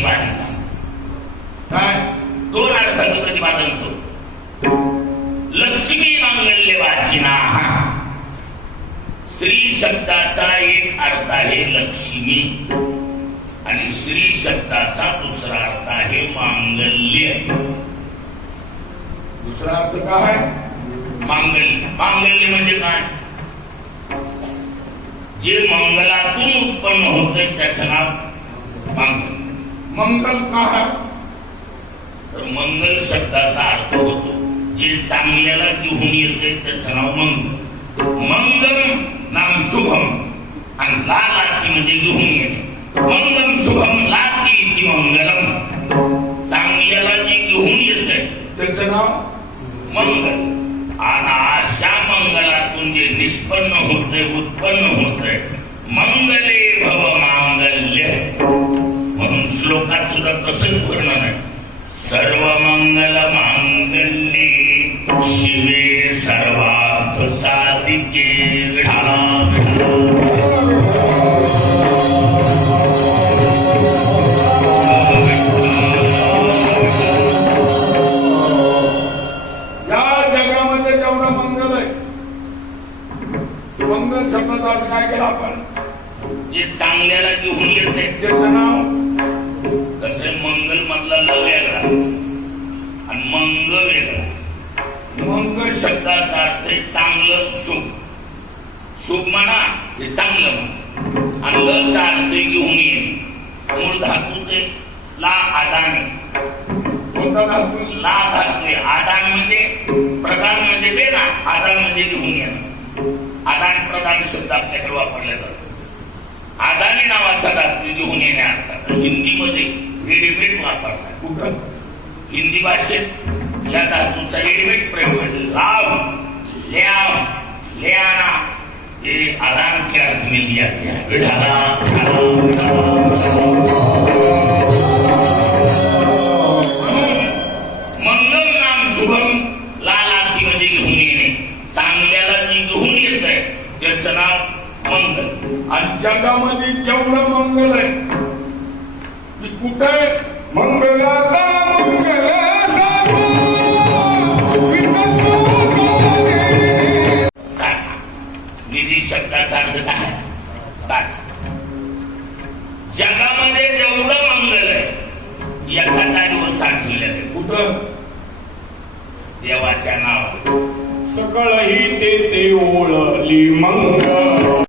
प्रतिपादन. काय? दोन अर्थाचं प्रतिपादन करतो लक्ष्मी मांगल्य वाचिना श्री शब्दाचा एक अर्थ आहे लक्ष्मी आणि श्री शब्दाचा दुसरा अर्थ आहे मांगल्य. दुसरा अर्थ काय मांगल्य. मांगल्य म्हणजे काय? जे मंगलातून उत्पन्न होते त्याचं नाव मांगल्य. मंगल का तर मंगल शब्दाचा अर्थ होतो जे चांगल्याला घेऊन येते त्याचं नाव मंगल. मंगल नाम शुभम आणि ला लाती म्हणजे घेऊन येणे. मंगल शुभम लाती इति मंगलम. चांगल्याला जे घेऊन येते त्याचं नाव मंगल. आणि अशा मंगलातून जे निष्पन्न होते उत्पन्न होते या जगामध्ये जेवढं मंगल आहे मंगल शब्दाचा अर्थ काय केला आपण? जे चांगल्याला घेऊन येते त्याचं नाव. तसे मंगल मधला ल आणि मंग वेगळा. मंगल शब्दाचा अर्थ आहे चांगलं शुभ शुभ म्हणा हे चांगलं म्हणा. आणि लचा अर्थ घेऊन येणे मूळ धातूचे ला आदान. कोणता धातू ला धातू आदान म्हणजे प्रदान म्हणजे ते ना आदान म्हणजे घेऊन येणं आदान प्रदान शब्द आपल्याकडे वापरला जातो आदानी नावाचा धातू घेऊन येणे अर्थात हिंदीमध्ये रेडीमेड वापरतात. कुठं? हिंदी भाषेत. या धातूचा एडमिट प्रयोग आहे. लाव ल्याव ल्याना हे आदान के अर्थ में लिया गया विठाला मंगल नाम शुभम आरती म्हणजे घेऊन येणे. चांगल्याला जी घेऊन येत आहे त्याचं नाव मंगल. आणि जगामध्ये जेवढं मंगल आहे ते कुठं आहे? निधी शब्दाचा अर्थ काय साठ जगामध्ये जेवढं मंगल आहे एका जागेवर साठवलेलं आहे कुठं? देवाच्या नाव सकळही ते ते ओळली मंगल.